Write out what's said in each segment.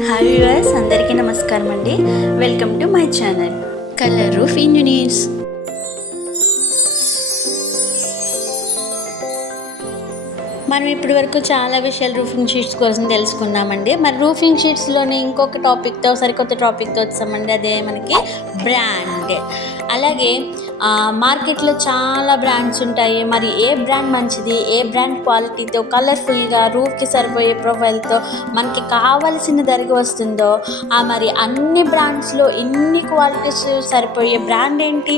Hi viewers అందరికీ నమస్కారం అండి welcome to my channel colour roof engineers మనం ఇప్పటి వరకు చాలా విషయాలు రూఫింగ్ షీట్స్ కోసం తెలుసుకున్నామండి. మరి రూఫింగ్ షీట్స్లోనే ఇంకొక టాపిక్తో సరికొత్త టాపిక్తో వచ్చామండి. అదే మనకి బ్రాండ్ అలాగే మార్కెట్లో చాలా బ్రాండ్స్ ఉంటాయి. మరి ఏ బ్రాండ్ మంచిది? ఏ బ్రాండ్ క్వాలిటీతో కలర్ఫుల్గా రూఫ్కి సరిపోయే ప్రొఫైల్తో మనకి కావలసిన ధరకు వస్తుందో ఆ మరి అన్ని బ్రాండ్స్లో ఇన్ని క్వాలిటీస్ సరిపోయే బ్రాండ్ ఏంటి?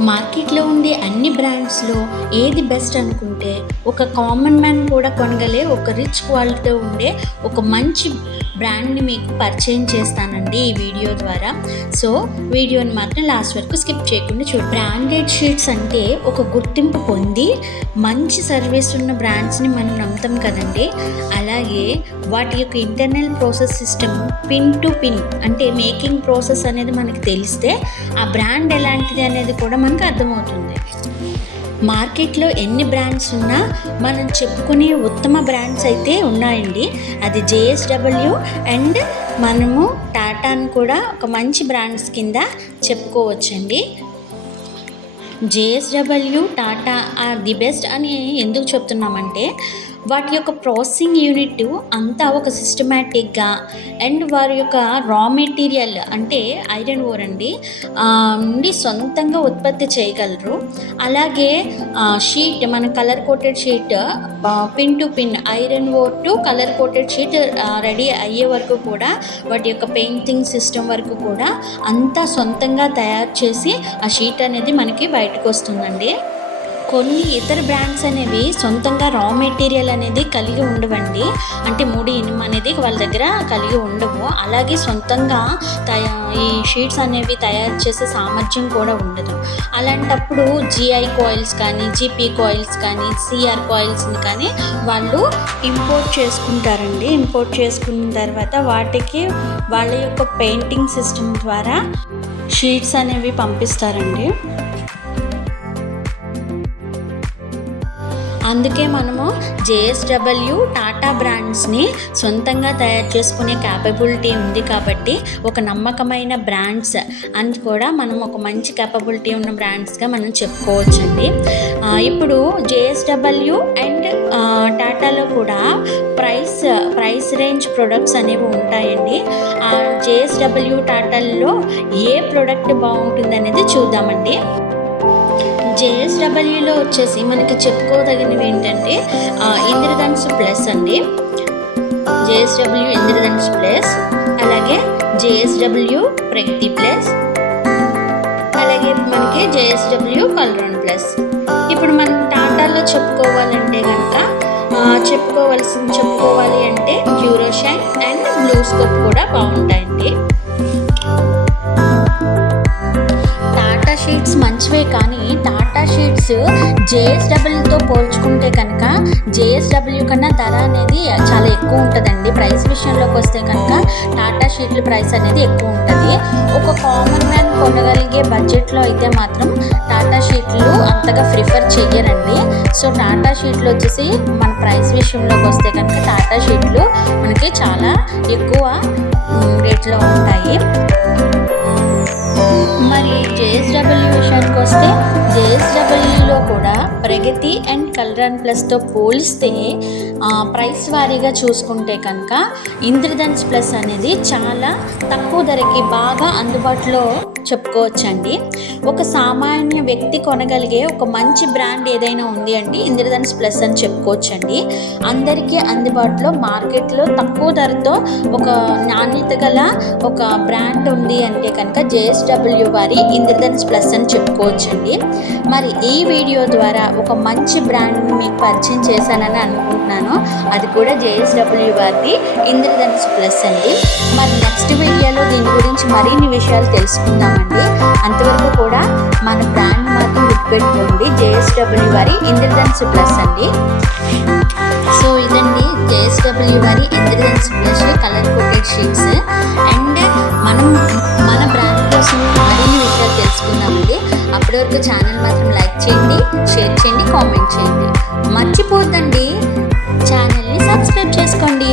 మార్కెట్లో ఉండే అన్ని బ్రాండ్స్లో ఏది బెస్ట్ అనుకుంటే ఒక కామన్ మ్యాన్ కూడా కొనగలే ఒక రిచ్ క్వాలిటీతో ఉండే ఒక మంచి బ్రాండ్ని మీకు పరిచయం చేస్తానండి ఈ వీడియో ద్వారా. సో వీడియోని మాత్రం లాస్ట్ వరకు స్కిప్ చేయకుండా చూడండి బ్రాండెడ్ షీట్స్ అంటే ఒక గుర్తింపు పొంది మంచి సర్వీస్ ఉన్న బ్రాండ్స్ని మనం నమ్ముతాం కదండి. అలాగే వాటి యొక్క internal process system pin to pin అంటే మేకింగ్ ప్రాసెస్ అనేది మనకు తెలిస్తే ఆ బ్రాండ్ ఎలాంటిది అనేది కూడా మనం మనకు అర్థమవుతుంది. మార్కెట్లో ఎన్ని బ్రాండ్స్ ఉన్నా మనం చెప్పుకునే ఉత్తమ బ్రాండ్స్ అయితే ఉన్నాయండి. అది జేఎస్డబ్ల్యూ అండ్ మనము టాటాను కూడా ఒక మంచి బ్రాండ్స్ కింద చెప్పుకోవచ్చండి. JSW Tata are the best అని ఎందుకు చెప్తున్నామంటే వాటి యొక్క ప్రాసెసింగ్ యూనిట్ అంతా ఒక సిస్టమేటిక్గా అండ్ వారి యొక్క రా మెటీరియల్ అంటే ఐరన్ ఓర్ అండి నుండి సొంతంగా ఉత్పత్తి చేయగలరు. అలాగే షీట్ మన colour coated sheet pin to pin iron ore to colour coated sheet ready అయ్యే వరకు కూడా వాటి యొక్క పెయింటింగ్ సిస్టమ్ వరకు కూడా అంతా సొంతంగా తయారు చేసి ఆ షీట్ అనేది మనకి బయటకు వస్తుందండి. కొన్ని ఇతర బ్రాండ్స్ అనేవి సొంతంగా రా మెటీరియల్ అనేది కలిగి ఉండవండి. అంటే ముడి ఇనుము అనేది వాళ్ళ దగ్గర కలిగి ఉండవు. అలాగే సొంతంగా తయా ఈ షీట్స్ అనేవి తయారు చేసే సామర్థ్యం కూడా ఉండదు. అలాంటప్పుడు జిఐ కాయిల్స్ కానీ జీపీ కాయిల్స్ కానీ సిఆర్ కాయిల్స్ని కానీ వాళ్ళు ఇంపోర్ట్ చేసుకుంటారండి. ఇంపోర్ట్ చేసుకున్న తర్వాత వాటికి వాళ్ళ యొక్క పెయింటింగ్ సిస్టమ్ ద్వారా షీట్స్ అనేవి పంపిస్తారండి. అందుకే మనము జేఎస్డబ్ల్యూ టాటా బ్రాండ్స్ని సొంతంగా తయారు చేసుకునే క్యాపబిలిటీ ఉంది కాబట్టి ఒక నమ్మకమైన బ్రాండ్స్ అని కూడా మనం ఒక మంచి క్యాపబిలిటీ ఉన్న బ్రాండ్స్గా మనం చెప్పుకోవచ్చండి. ఇప్పుడు జేఎస్డబ్ల్యూ అండ్ టాటాలో కూడా ప్రైస్ ప్రైస్ రేంజ్ ప్రొడక్ట్స్ అనేవి ఉంటాయండి. జేఎస్డబ్ల్యూ టాటాల్లో ఏ ప్రోడక్ట్ బాగుంటుంది అనేది చూద్దామండి. జేఎస్డబ్ల్యూలో వచ్చేసి మనకి చెప్పుకోదగినవి ఏంటంటే ఇంద్రధనుసు ప్లస్ అండి. జేఎస్డబ్ల్యూ ఇంద్రధనుసు ప్లస్ అలాగే జేఎస్డబ్ల్యూ ప్రగతి ప్లస్ అలాగే మనకి జేఎస్డబ్ల్యూ కల్రోన్ ప్లస్. ఇప్పుడు మనం టాటాలో చెప్పుకోవాలంటే కనుక చెప్పుకోవాల్సింది చెప్పుకోవాలి అంటే యూరోషైన్ అండ్ బ్లూ స్కోప్ కూడా బాగుంటాయండి. షీట్స్ మంచివే కానీ టాటా షీట్స్ జేఎస్డబ్ల్యూతో పోల్చుకుంటే కనుక జేఎస్డబ్ల్యూ కన్నా ధర అనేది చాలా ఎక్కువ ఉంటుందండి. ప్రైస్ విషయంలోకి వస్తే కనుక టాటా షీట్ల ప్రైస్ అనేది ఎక్కువ ఉంటుంది. ఒక కామన్ మ్యాన్ కొనగలిగే బడ్జెట్లో అయితే మాత్రం టాటా షీట్లు అంతగా ప్రిఫర్ చెయ్యరండి. సో టాటా షీట్లు వచ్చేసి మన ప్రైస్ విషయంలోకి వస్తే కనుక టాటా షీట్లు మనకి చాలా ఎక్కువ రేట్లో ఉంటాయి. వస్తే జేఎస్డబ్ల్యూలో కూడా ప్రగతి అండ్ కలర్ ప్లస్తో పోలిస్తే ప్రైస్ వారీగా చూసుకుంటే కనుక ఇంద్రధన్స్ ప్లస్ అనేది చాలా తక్కువ ధరకి బాగా అందుబాటులో చెప్పుకోవచ్చండి. ఒక సామాన్య వ్యక్తి కొనగలిగే ఒక మంచి బ్రాండ్ ఏదైనా ఉంది అంటే ఇంద్రధన్స్ ప్లస్ అని చెప్పుకోవచ్చండి. అందరికీ అందుబాటులో మార్కెట్లో తక్కువ ధరతో ఒక నాణ్యత గల ఒక బ్రాండ్ ఉంది అంటే కనుక జేఎస్డబ్ల్యూ వారి ఇంద్రధన్స్ ప్లస్ అని చెప్పుకోవచ్చండి. మరి ఈ వీడియో ద్వారా ఒక మంచి బ్రాండ్ బ్రాండ్ని మీకు పరిచయం చేశానని అనుకుంటున్నాను. అది కూడా జేఎస్డబ్ల్యూ వారిది. ఇంద్రధన్స్ ప్లస్ అండి. మరి నెక్స్ట్ వీడియోలో దీని గురించి మరిన్ని విషయాలు తెలుసుకుందామండి. అంతవరకు కూడా మన బ్రాండ్ మాత్రం గుర్తుపెట్టుకోండి. జేఎస్డబ్ల్యూ వారి ఇంద్రధన్స్ ప్లస్ అండి. సో ఇదండి జేఎస్ మాత్రం లైక్ చేయండి షేర్ చేయండి కామెంట్ చేయండి. మర్చిపోద్దండి. ఛానల్ని సబ్స్క్రైబ్ చేసుకోండి.